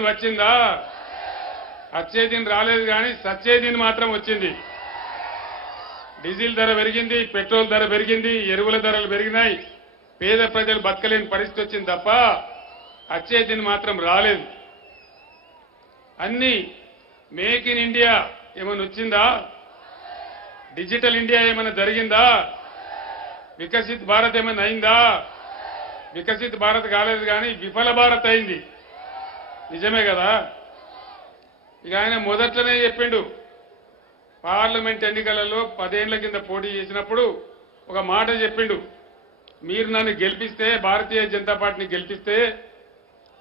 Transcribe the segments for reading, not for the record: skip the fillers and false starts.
దిన్ వచ్చిందా? వచ్చే దిన్ రాలేదు కానీ సచ్చే దిన్ మాత్రం వచ్చింది. డీజిల్ ధర పెరిగింది, పెట్రోల్ ధర పెరిగింది, ఎరువుల ధరలు పెరిగినాయి, పేద ప్రజలు బతకలేని పరిస్థితి వచ్చింది తప్ప వచ్చే దిన్ మాత్రం రాలేదు. అన్ని మేక్ ఇన్ ఇండియా ఏమైనా వచ్చిందా? డిజిటల్ ఇండియా ఏమైనా జరిగిందా? వికసిత్ భారత్ ఏమైనా అయిందా? వికసిత్ భారత్ కాలేదు కానీ విఫల భారత్ అయింది. నిజమే కదా? ఇక ఆయన మొదట్లోనే చెప్పిండు, పార్లమెంట్ ఎన్నికలలో 10 ఏళ్ల కింద పోటీ చేసినప్పుడు ఒక మాట చెప్పిండు, మీరు నన్ను గెలిపిస్తే, భారతీయ జనతా పార్టీని గెలిపిస్తే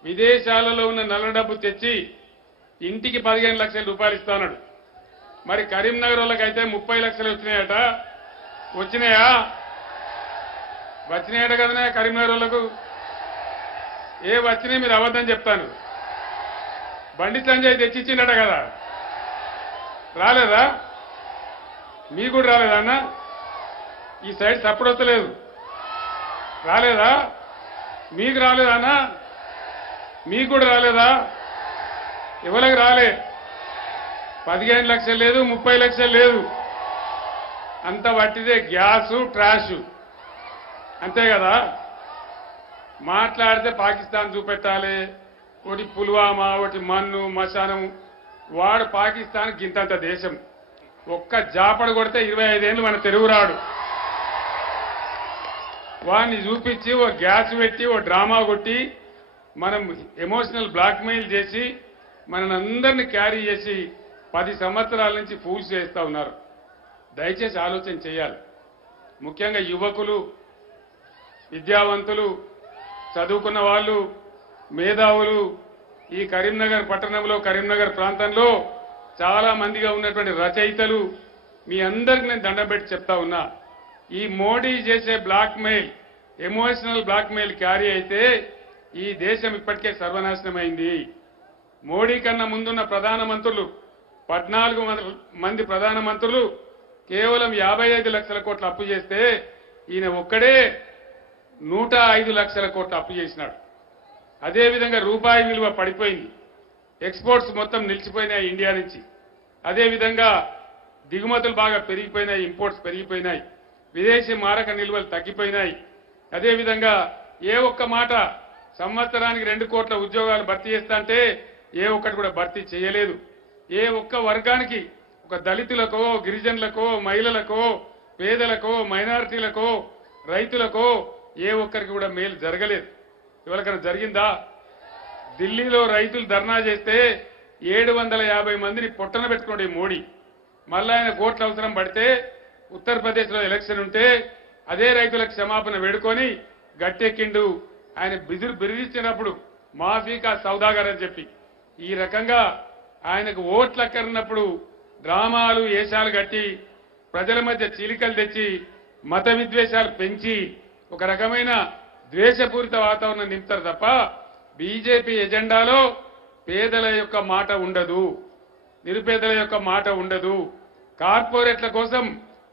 విదేశాలలో ఉన్న నల్ల డబ్బు తెచ్చి ఇంటికి 15 లక్షల రూపాయలు ఇస్తానన్నాడు. మరి కరీంనగర్ వాళ్ళకైతే 30 లక్షలు వచ్చినాయట. వచ్చినాయా? వచ్చినాయట కదనే కరీంనగర్ వాళ్ళకు. ఏ వచ్చినాయి మీరు అబద్ధం చెప్తాను. బండి సంజయ్ తెచ్చిచ్చిండట కదా, రాలేదా? మీకు కూడా రాలేదా అన్న? ఈ సైడ్ సప్పుడు వస్తలేదు. రాలేదా? మీకు రాలేదా అన్న? మీకు కూడా రాలేదా? ఎవరికి రాలే. 15 లక్షలు లేదు, 30 లక్షలు లేదు. అంత వట్టిదే గ్యాసు, ట్రాష్. అంతే కదా? మాట్లాడితే పాకిస్తాన్ చూపెట్టాలి, ఒకటి పుల్వామా, ఒకటి మన్ను మశానం. వాడు పాకిస్తాన్ గింతంత దేశం. ఒక్క జాపడు కొడితే 25 ఏళ్ళు మన తెలుగు రాడు. వాడిని చూపించి ఓ గ్యాస్ పెట్టి ఓ డ్రామా కొట్టి మనం ఎమోషనల్ బ్లాక్మెయిల్ చేసి మనని అందరినీ క్యారీ చేసి 10 సంవత్సరాల నుంచి ఫూల్స్ చేస్తా ఉన్నారు. దయచేసి ఆలోచన చేయాలి. ముఖ్యంగా యువకులు, విద్యావంతులు, చదువుకున్న వాళ్ళు, మేధావులు ఈ కరీంనగర్ పట్టణంలో, కరీంనగర్ ప్రాంతంలో చాలా మందిగా ఉన్నటువంటి రచయితలు, మీ అందరికి నేను దండం పెట్టి చెప్తా ఉన్నా, ఈ మోడీ చేసే బ్లాక్మెయిల్, ఎమోషనల్ బ్లాక్మెయిల్ క్యారీ అయితే ఈ దేశం ఇప్పటికే సర్వనాశనమైంది. మోడీ కన్నా ముందున్న ప్రధానమంత్రులు 14 మంది ప్రధానమంత్రులు కేవలం 55 లక్షల కోట్ల అప్పు చేస్తే ఈయన ఒక్కడే 105 లక్షల కోట్ల అప్పు చేసినాడు. అదేవిధంగా రూపాయి విలువ పడిపోయింది. ఎక్స్పోర్ట్స్ మొత్తం నిలిచిపోయినాయి ఇండియా నుంచి. అదేవిధంగా దిగుమతులు బాగా పెరిగిపోయినాయి, ఇంపోర్ట్స్ పెరిగిపోయినాయి, విదేశీ మారక నిల్వలు తగ్గిపోయినాయి. అదేవిధంగా ఏ ఒక్క మాట సంవత్సరానికి 2 కోట్ల ఉద్యోగాలు భర్తీ చేస్తా అంటే ఏ ఒక్కటి కూడా భర్తీ చేయలేదు. ఏ ఒక్క వర్గానికి, ఒక దళితులకో, గిరిజనులకో, మహిళలకో, పేదలకో, మైనారిటీలకో, రైతులకో ఏ ఒక్కరికి కూడా మేలు జరగలేదు. ఎవరికైనా జరిగిందా? ఢిల్లీలో రైతులు ధర్నా చేస్తే 750 మందిని పొట్టన పెట్టుకోండి మోడీ. మళ్ళా ఆయన కోట్ల అవసరం పడితే ఉత్తరప్రదేశ్లో ఎలక్షన్ ఉంటే అదే రైతులకు క్షమాపణ వేడుకొని గట్టెక్కిండు. ఆయన బిరిదిచ్చినప్పుడు మాఫీకా సౌదాగర్ అని చెప్పి ఈ రకంగా ఆయనకు ఓట్లు అక్కరినప్పుడు డ్రామాలు, ఏషాలు కట్టి ప్రజల మధ్య చీలికలు తెచ్చి మత విద్వేషాలు పెంచి ఒక రకమైన ద్వేషపూరిత వాతావరణం నింపుతారు తప్ప బీజేపీ ఎజెండాలో పేదల యొక్క మాట ఉండదు, నిరుపేదల యొక్క మాట ఉండదు. కార్పొరేట్ల కోసం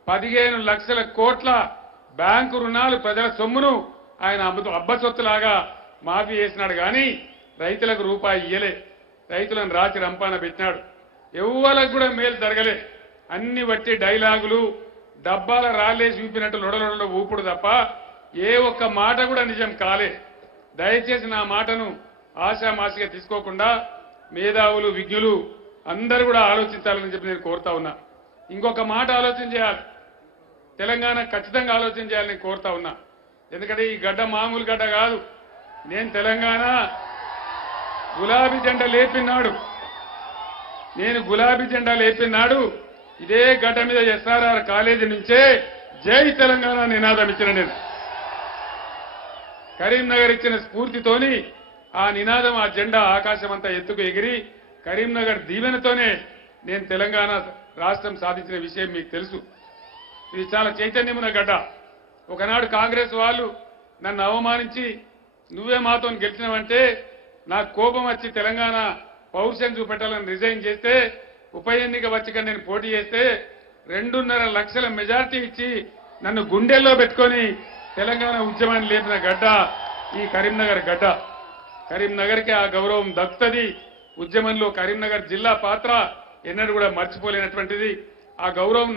15 లక్షల కోట్ల బ్యాంకు రుణాలు ప్రజల సొమ్మును ఆయన అబ్బసొత్తులాగా మాఫీ చేసినాడు. కానీ రైతులకు రూపాయి ఇయ్యలే. రైతులను రాచి రంపాన పెట్టినాడు. ఎవ్వలకు కూడా మేలు జరగలే. అన్ని వట్టి డైలాగులు, డబ్బాల రాళ్ళేసి చూపినట్టు లొడలొడలో ఊపుడు తప్ప ఏ ఒక్క మాట కూడా నిజం కాలే. దయచేసి నా మాటను ఆశామాసిగా తీసుకోకుండా మేధావులు, విజ్ఞులు అందరూ కూడా ఆలోచించాలని చెప్పి నేను కోరుతా ఉన్నా. ఇంకొక మాట ఆలోచన చేయాలి, తెలంగాణ ఖచ్చితంగా ఆలోచన చేయాలని నేను కోరుతా ఉన్నా. ఎందుకంటే ఈ గడ్డ మామూలు గడ్డ కాదు. నేను తెలంగాణ గులాబీ జెండా లేపినాడు, నేను గులాబీ జెండా లేపినాడు ఇదే గడ్డ మీద ఎస్ఆర్ఆర్ కాలేజీ నుంచే జై తెలంగాణ నినాదం ఇచ్చిన నేను. కరీంనగర్ ఇచ్చిన స్ఫూర్తితోని ఆ నినాదం, ఆ జెండా ఆకాశమంతా ఎత్తుకు ఎగిరి కరీంనగర్ దీవెనతోనే నేను తెలంగాణ రాష్ట్రం సాధించిన విషయం మీకు తెలుసు. ఇది చాలా చైతన్యమున్న గడ్డ. ఒకనాడు కాంగ్రెస్ వాళ్ళు నన్ను అవమానించి నువ్వే మాతో గెలిచినవంటే నాకు కోపం వచ్చి తెలంగాణ పౌరుషం చూపెట్టాలని రిజైన్ చేస్తే, ఉప ఎన్నిక వచ్చి నేను పోటీ చేస్తే 2.5 లక్షల మెజార్టీ ఇచ్చి నన్ను గుండెల్లో పెట్టుకొని తెలంగాణ ఉద్యమాన్ని లేపిన గడ్డ ఈ కరీంనగర్ గడ్డ. కరీంనగర్కి ఆ గౌరవం దక్కుతుంది. ఉద్యమంలో కరీంనగర్ జిల్లా పాత్ర ఎన్నడూ కూడా మర్చిపోలేనటువంటిది. ఆ గౌరవం